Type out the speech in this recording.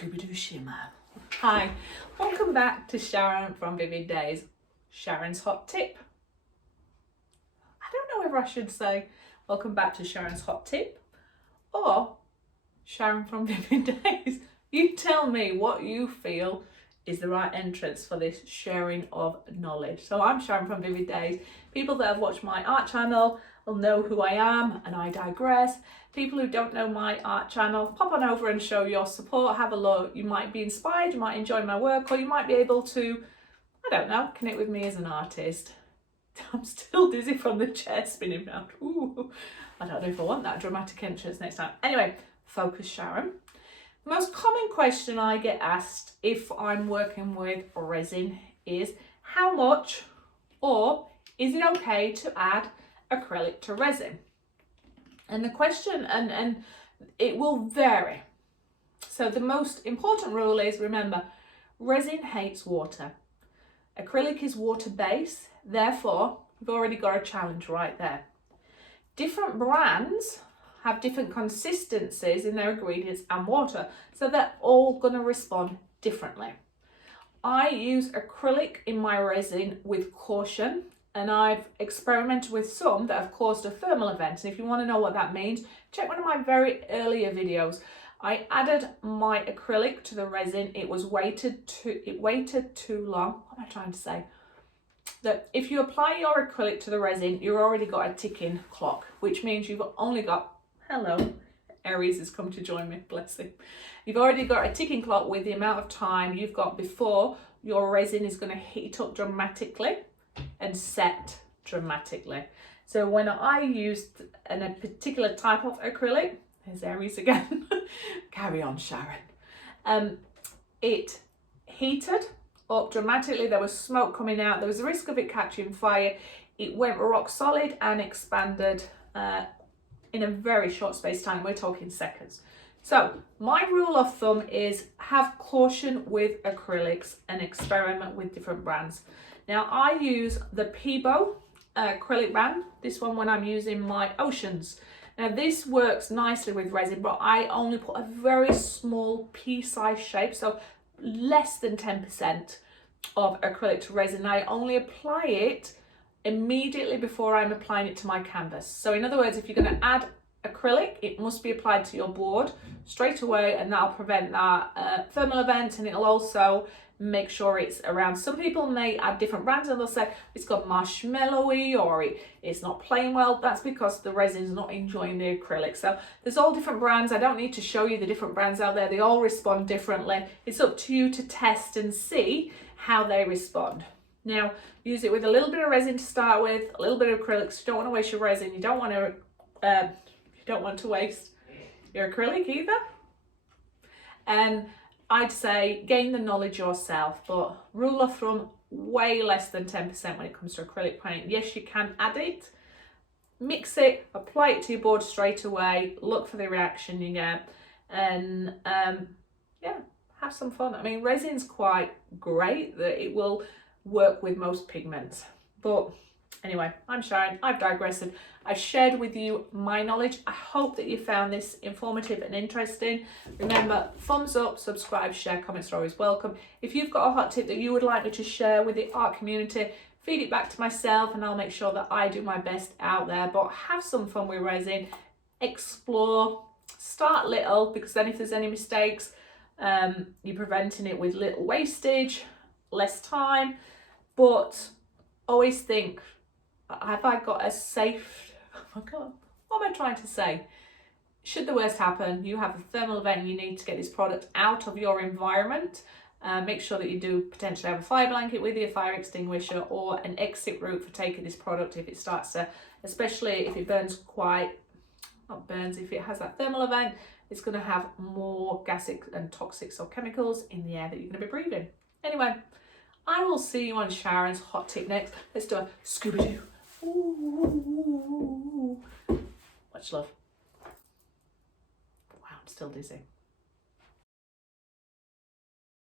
Scooby-Doo shimmer. Hi, welcome back to Sharon from Vivid Days. Sharon's hot tip. I don't know whether I should say welcome back to Sharon's hot tip or Sharon from Vivid Days. You tell me what you feel is the right entrance for this sharing of knowledge. So I'm Sharon from Vivid Days. People that have watched my art channel will know who I am, and I digress. People who don't know my art channel, pop on over and show your support, have a look. You might be inspired, you might enjoy my work, or you might be able to, I don't know, connect with me as an artist. I'm still dizzy from the chair spinning round. Ooh, I don't know if I want that dramatic entrance next time. Anyway, focus, Sharon. The most common question I get asked if I'm working with resin is how much, or is it okay to add acrylic to resin? And the question, and it will vary. So the most important rule is, remember, resin hates water. Acrylic is water-based, therefore you've already got a challenge right there. Different brands have different consistencies in their ingredients and water, so they're all going to respond differently. I use acrylic in my resin with caution, and I've experimented with some that have caused a thermal event. And if you want to know what that means, check one of my very earlier videos. I added my acrylic to the resin. It waited too long. What am I trying to say? That if you apply your acrylic to the resin, you've already got a ticking clock, which means you've only got, hello, Aries has come to join me, bless him. You've already got a ticking clock with the amount of time you've got before your resin is going to heat up dramatically and set dramatically. So when I used a particular type of acrylic, there's Aries again, carry on, Sharon. It heated up dramatically. There was smoke coming out. There was a risk of it catching fire. It went rock solid and expanded in a very short space of time. We're talking seconds. So my rule of thumb is have caution with acrylics and experiment with different brands. Now I use the Peebo acrylic brand, this one when I'm using my oceans. Now this works nicely with resin, but I only put a very small pea-sized shape, so less than 10% of acrylic to resin. I only apply it immediately before I'm applying it to my canvas. So in other words, if you're going to add acrylic, it must be applied to your board straight away, and that'll prevent that thermal event, and it'll also make sure it's around. Some people may add different brands and they'll say it's got marshmallowy or it's not playing well. That's because the resin's not enjoying the acrylic. So there's all different brands. I don't need to show you the different brands out there. They all respond differently. It's up to you to test and see how they respond. Now use it with a little bit of resin to start with, a little bit of acrylics. You don't want to waste your resin. You don't want to waste your acrylic either. And I'd say gain the knowledge yourself, but rule of thumb, way less than 10% when it comes to acrylic paint. Yes, you can add it, mix it, apply it to your board straight away, look for the reaction you get, and yeah, have some fun. I mean, resin's quite great that it will work with most pigments. But anyway, I'm Sharon, I've digressed. I've shared with you my knowledge. I hope that you found this informative and interesting. Remember, thumbs up, subscribe, share, comments are always welcome. If you've got a hot tip that you would like me to share with the art community, feed it back to myself and I'll make sure that I do my best out there. But have some fun with resin, explore, start little, because then if there's any mistakes, you're preventing it with little wastage, less time. But always think, have I got a safe, oh my God, what am I trying to say? Should the worst happen, you have a thermal event and you need to get this product out of your environment, make sure that you do potentially have a fire blanket with you, a fire extinguisher, or an exit route for taking this product if it starts to, especially if it burns if it has that thermal event, it's going to have more gases and toxics or chemicals in the air that you're going to be breathing. Anyway, I will see you on Sharon's hot tip next. Let's do a Scooby-Doo. Ooh. Much love. Wow, I'm still dizzy.